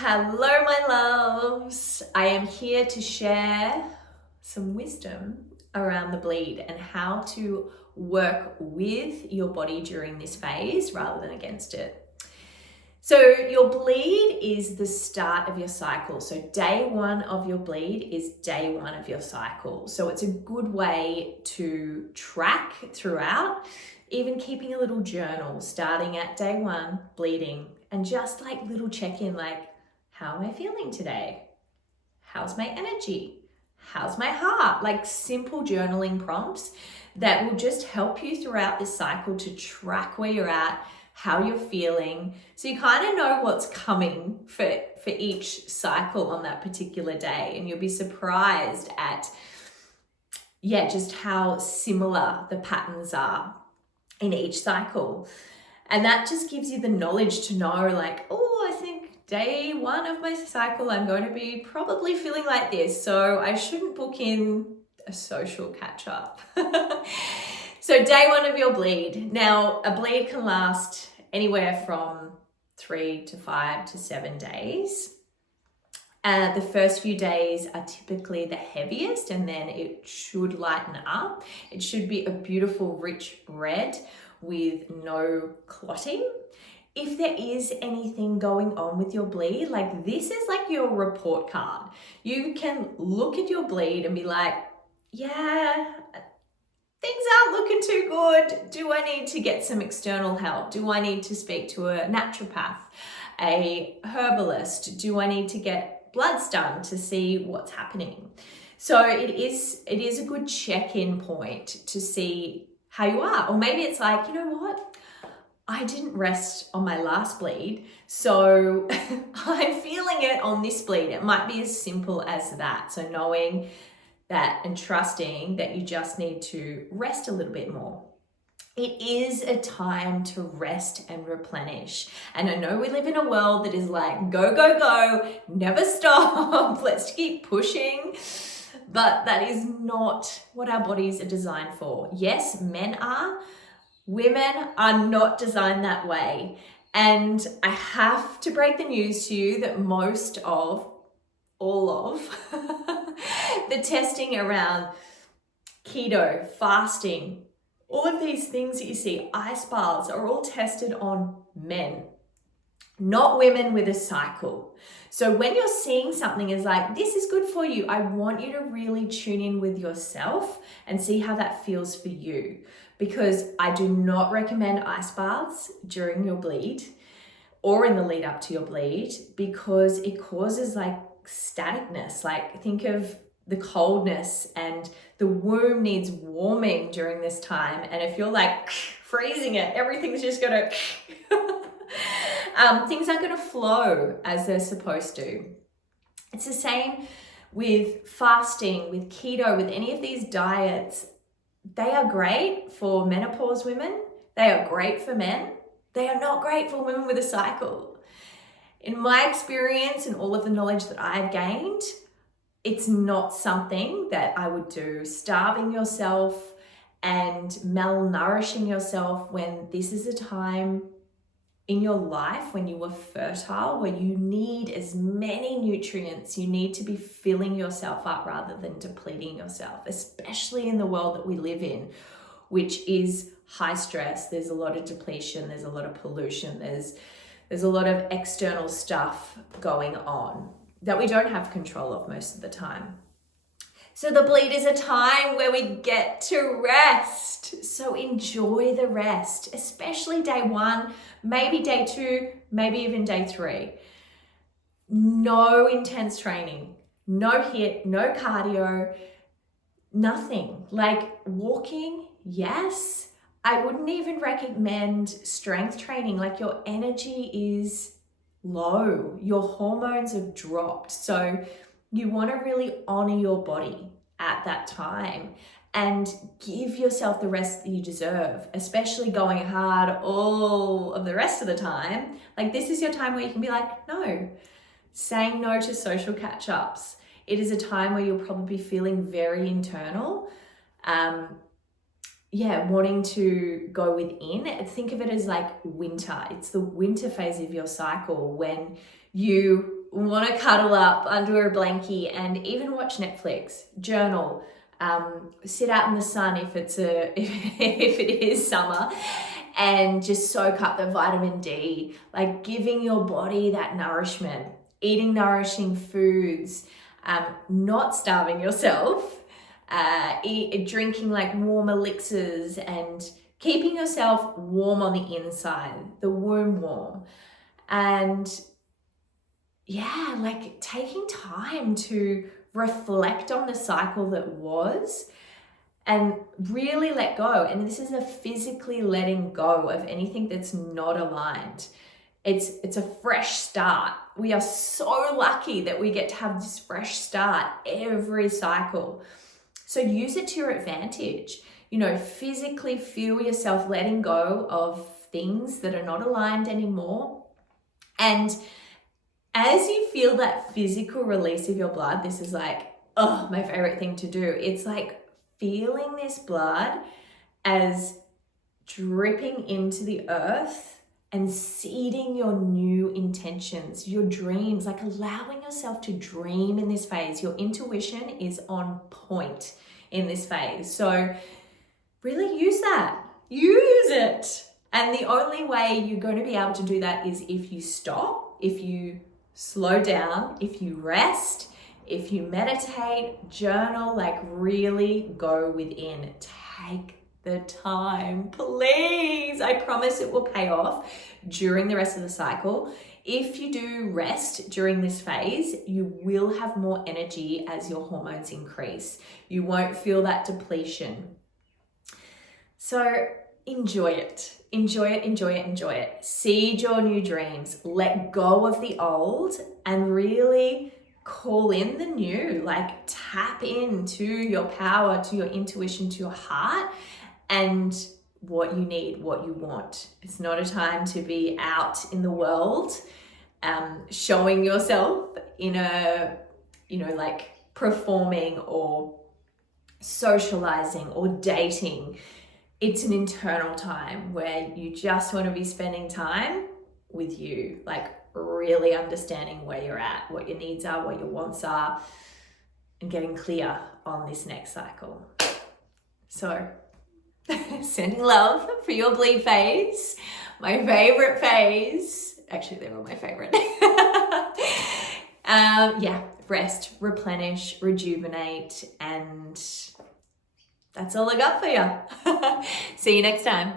Hello, my loves. I am here to share some wisdom around the bleed and how to work with your body during this phase rather than against it. So your bleed is the start of your cycle. So day one of your bleed is day one of your cycle. So it's a good way to track throughout, even keeping a little journal, starting at day one, bleeding, and just like little check-in, like, how am I feeling today? How's my energy? How's my heart? Like simple journaling prompts that will just help you throughout this cycle to track where you're at, how you're feeling, so you kind of know what's coming for each cycle on that particular day. And you'll be surprised at, just how similar the patterns are in each cycle. And that just gives you the knowledge to know, like, oh, I think day one of my cycle, I'm going to be probably feeling like this. So I shouldn't book in a social catch up. So day one of your bleed. Now, a bleed can last anywhere from 3 to 5 to 7 days. The first few days are typically the heaviest, and then it should lighten up. It should be a beautiful, rich red with no clotting. If there is anything going on with your bleed, like this is like your report card. You can look at your bleed and be like, yeah, things aren't looking too good. Do I need to get some external help? Do I need to speak to a naturopath, a herbalist? Do I need to get bloods done to see what's happening? So it is a good check-in point to see how you are. Or maybe it's like, you know what? I didn't rest on my last bleed, so I'm feeling it on this bleed. It might be as simple as that. So knowing that and trusting that you just need to rest a little bit more. It is a time to rest and replenish. And I know we live in a world that is like, go, go, go, never stop, let's keep pushing. But that is not what our bodies are designed for. Yes, men are. Women are not designed that way. And I have to break the news to you that all of the testing around keto, fasting, all of these things that you see, ice baths, are all tested on men, not women with a cycle. So when you're seeing something is like, this is good for you, I want you to really tune in with yourself and see how that feels for you. Because I do not recommend ice baths during your bleed or in the lead up to your bleed, because it causes like staticness. Like think of the coldness, and the womb needs warming during this time. And if you're like freezing it, everything's just gonna things aren't gonna flow as they're supposed to. It's the same with fasting, with keto, with any of these diets. They are great for menopause women. They are great for men. They are not great for women with a cycle. In my experience and all of the knowledge that I've gained, it's not something that I would do. Starving yourself and malnourishing yourself when this is a time in your life when you were fertile, where you need as many nutrients, you need to be filling yourself up rather than depleting yourself, especially in the world that we live in, which is high stress. There's a lot of depletion, there's a lot of pollution, there's a lot of external stuff going on that we don't have control of most of the time. So the bleed is a time where we get to rest. So enjoy the rest, especially day one, maybe day 2, maybe even day 3. No intense training, no HIIT, no cardio, nothing. Like walking, yes. I wouldn't even recommend strength training. Like your energy is low, your hormones have dropped. So you want to really honor your body at that time and give yourself the rest that you deserve, especially going hard all of the rest of the time. Like this is your time where you can be like, no, saying no to social catch-ups. It is a time where you'll probably be feeling very internal, wanting to go within. Think of it as like winter. It's the winter phase of your cycle when you want to cuddle up under a blankie and even watch Netflix, journal, sit out in the sun if if it is summer, and just soak up the vitamin D, like giving your body that nourishment, eating nourishing foods, not starving yourself, drinking like warm elixirs, and keeping yourself warm on the inside, the womb warm. And yeah, like taking time to reflect on the cycle that was and really let go. And this is a physically letting go of anything that's not aligned. It's a fresh start. We are so lucky that we get to have this fresh start every cycle. So use it to your advantage. Physically feel yourself letting go of things that are not aligned anymore. And as you feel that physical release of your blood, this is like, my favorite thing to do. It's like feeling this blood as dripping into the earth and seeding your new intentions, your dreams, like allowing yourself to dream in this phase. Your intuition is on point in this phase. So really use that. Use it. And the only way you're going to be able to do that is if you stop, if you slow down, if you rest, if you meditate, journal, like really go within. Take the time, please. I promise it will pay off during the rest of the cycle. If you do rest during this phase, you will have more energy as your hormones increase. You won't feel that depletion. So enjoy it. Enjoy it, enjoy it, enjoy it. Seed your new dreams. Let go of the old and really call in the new. Like tap into your power, to your intuition, to your heart, and what you need, what you want. It's not a time to be out in the world, showing yourself in a, like performing or socializing or dating. It's an internal time where you just want to be spending time with you, like really understanding where you're at, what your needs are, what your wants are, and getting clear on this next cycle. So sending love for your bleed phase, my favorite phase. Actually, they're all my favorite. Rest, replenish, rejuvenate, and that's all I got for you. See you next time.